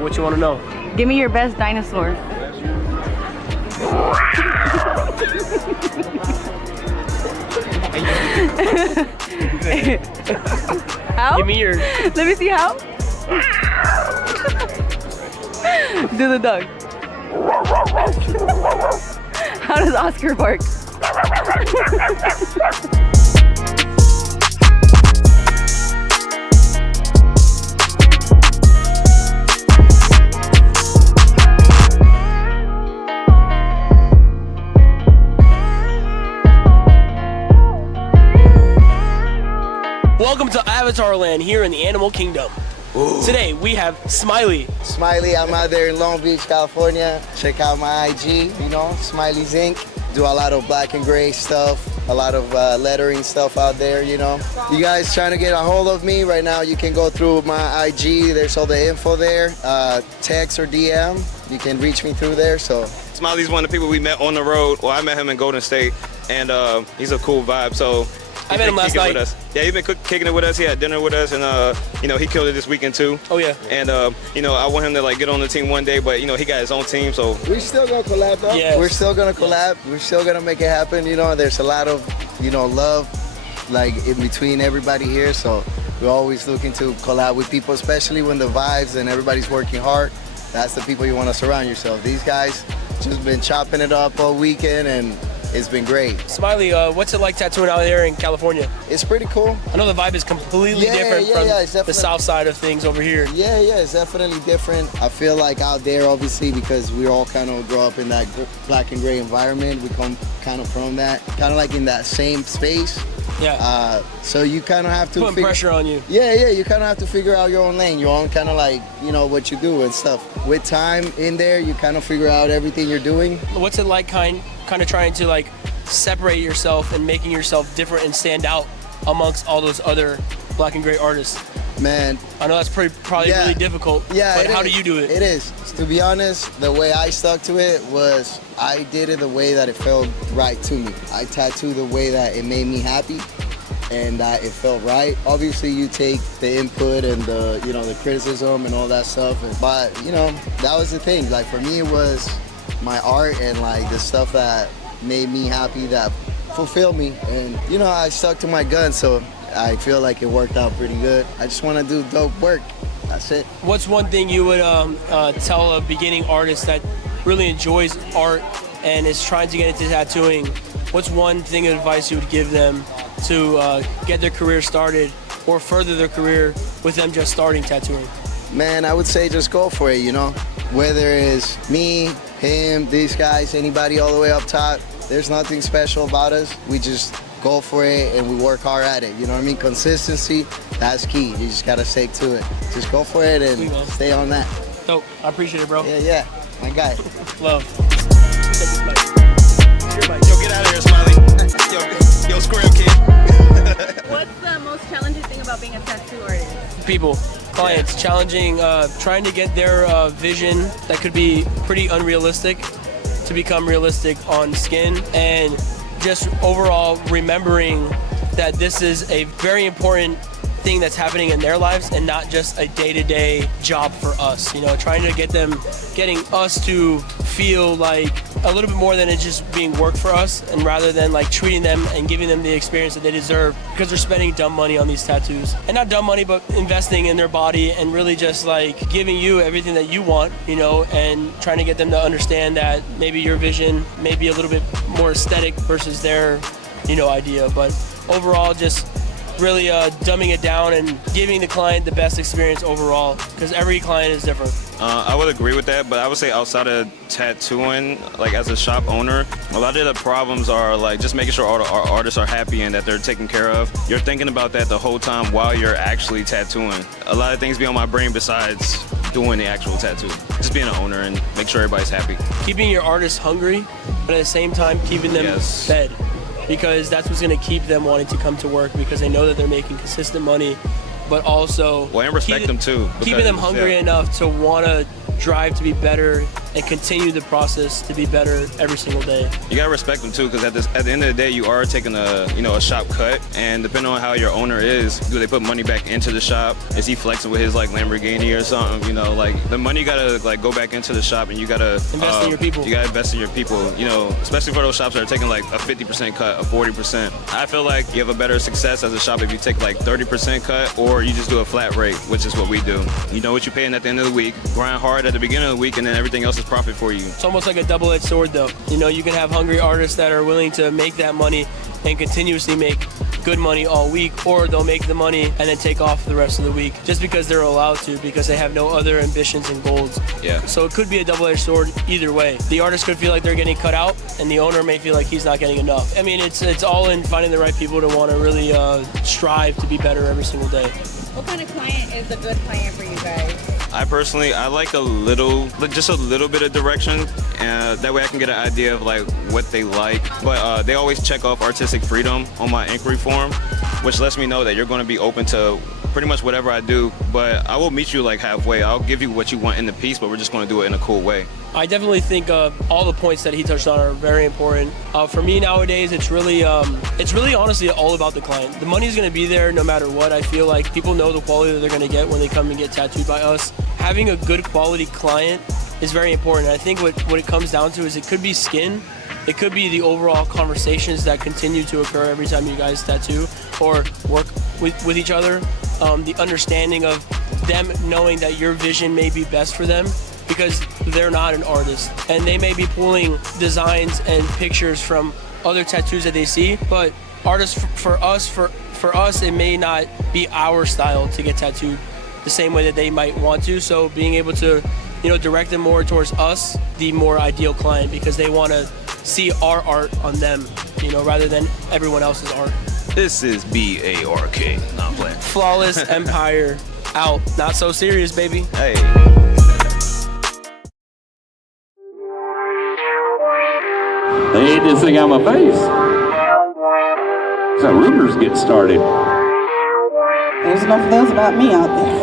What you want to know? Give me your best dinosaur. How? Give me your. Let me see how. Do the dog. How does Oscar bark? Welcome to Avatar Land here in the Animal Kingdom. Ooh. Today we have Smiley. Smiley, I'm out there in Long Beach, California. Check out my IG, you know, Smiley's Inc. Do a lot of black and gray stuff, a lot of lettering stuff out there, you know. You guys trying to get a hold of me right now, you can go through my IG. There's all the info there. Text or DM, you can reach me through there. So Smiley's one of the people we met on the road. Well, I met him in Golden State, and he's a cool vibe. So I met him last night. Yeah, he's been kicking it with us. He had dinner with us, and you know, he killed it this weekend too. Oh yeah. And you know, I want him to like get on the team one day, but you know, he got his own team, so we're still gonna collab though. Yes. We're still gonna collab. We're still gonna make it happen. You know, there's a lot of, you know, love like in between everybody here. So we're always looking to collab with people, especially when the vibes and everybody's working hard. That's the people you want to surround yourself. These guys just been chopping it up all weekend, and it's been great. Smiley, what's it like tattooing out there in California? It's pretty cool. I know the vibe is completely different from the south side of things over here. Yeah, it's definitely different. I feel like out there, obviously, because we all kind of grow up in that black and gray environment. We come kind of from that, kind of like in that same space. Yeah. So you kind of have to putting pressure on you. Yeah. You kind of have to figure out your own lane, your own kind of like, you know, what you do and stuff. With time in there, you kind of figure out everything you're doing. What's it like kind of trying to like separate yourself and making yourself different and stand out amongst all those other black and gray artists? Man, I know that's probably really difficult. Yeah, but how do you do it? It is. To be honest, the way I stuck to it was I did it the way that it felt right to me. I tattooed the way that it made me happy and that it felt right. Obviously, you take the input and the, you know, the criticism and all that stuff. But, you know, that was the thing. Like for me, it was my art and like the stuff that made me happy, that fulfilled me. And, you know, I stuck to my gun, so I feel like it worked out pretty good. I just want to do dope work. That's it. What's one thing you would tell a beginning artist that really enjoys art and is trying to get into tattooing? What's one thing of advice you would give them to get their career started or further their career with them just starting tattooing? Man, I would say just go for it, you know? Whether it's me, him, these guys, anybody all the way up top, there's nothing special about us. We just go for it and we work hard at it. You know what I mean? Consistency, that's key. You just gotta stick to it. Just go for it and stay on that. Dope. I appreciate it, bro. Yeah. My guy. Love. Yo, get out of here, Smiley. Yo, Scram Kid. What's the most challenging thing about being a tattoo artist? People, clients, challenging, trying to get their vision that could be pretty unrealistic to become realistic on skin, and just overall remembering that this is a very important thing that's happening in their lives and not just a day-to-day job for us. You know, trying to getting us to feel like a little bit more than it's just being work for us, and rather than like treating them and giving them the experience that they deserve, because they're spending dumb money on these tattoos. And not dumb money, but investing in their body and really just like giving you everything that you want, you know, and trying to get them to understand that maybe your vision may be a little bit more aesthetic versus their, you know, idea. But overall, just really dumbing it down and giving the client the best experience overall, because every client is different. I would agree with that, but I would say outside of tattooing, like as a shop owner, a lot of the problems are like just making sure all our artists are happy and that they're taken care of. You're thinking about that the whole time while you're actually tattooing. A lot of things be on my brain besides doing the actual tattoo. Just being an owner and make sure everybody's happy. Keeping your artists hungry, but at the same time keeping them fed, because that's what's going to keep them wanting to come to work, because they know that they're making consistent money, but also and respect them too, keeping them hungry enough to want to drive to be better and continue the process to be better every single day. You gotta respect them too, because at the end of the day, you are taking a shop cut, and depending on how your owner is, do they put money back into the shop? Is he flexing with his like Lamborghini or something? You know, like the money gotta like go back into the shop, and you gotta invest in your people. You gotta invest in your people. You know, especially for those shops that are taking like a 50% cut, a 40%. I feel like you have a better success as a shop if you take like 30% cut, or you just do a flat rate, which is what we do. You know what you're paying at the end of the week. Grind hard at the beginning of the week, and then everything else is profit for you. It's almost like a double-edged sword, though. You know, you can have hungry artists that are willing to make that money and continuously make good money all week, or they'll make the money and then take off the rest of the week just because they're allowed to, because they have no other ambitions and goals. Yeah. So it could be a double-edged sword either way. The artist could feel like they're getting cut out, and the owner may feel like he's not getting enough. I mean, it's all in finding the right people to want to really strive to be better every single day. What kind of client is a good client for you guys? I personally, I like just a little bit of direction, and that way I can get an idea of like what they like. But they always check off artistic freedom on my inquiry form, which lets me know that you're going to be open to pretty much whatever I do. But I will meet you like halfway. I'll give you what you want in the piece, but we're just going to do it in a cool way. I definitely think all the points that he touched on are very important. For me nowadays, it's really honestly all about the client. The money's going to be there no matter what. I feel like people know the quality that they're going to get when they come and get tattooed by us. Having a good quality client is very important. I think what it comes down to is it could be skin, it could be the overall conversations that continue to occur every time you guys tattoo or work with each other. The understanding of them knowing that your vision may be best for them, because they're not an artist and they may be pulling designs and pictures from other tattoos that they see, but artists for us it may not be our style to get tattooed the same way that they might want to. So being able to, you know, direct them more towards us, the more ideal client, because they want to see our art on them, you know, rather than everyone else's art. This is BARK. No, I'm playing. Flawless Empire out. Not so serious, baby. Hey. They ate this thing out my face. So rumors get started. There's enough of those about me out there.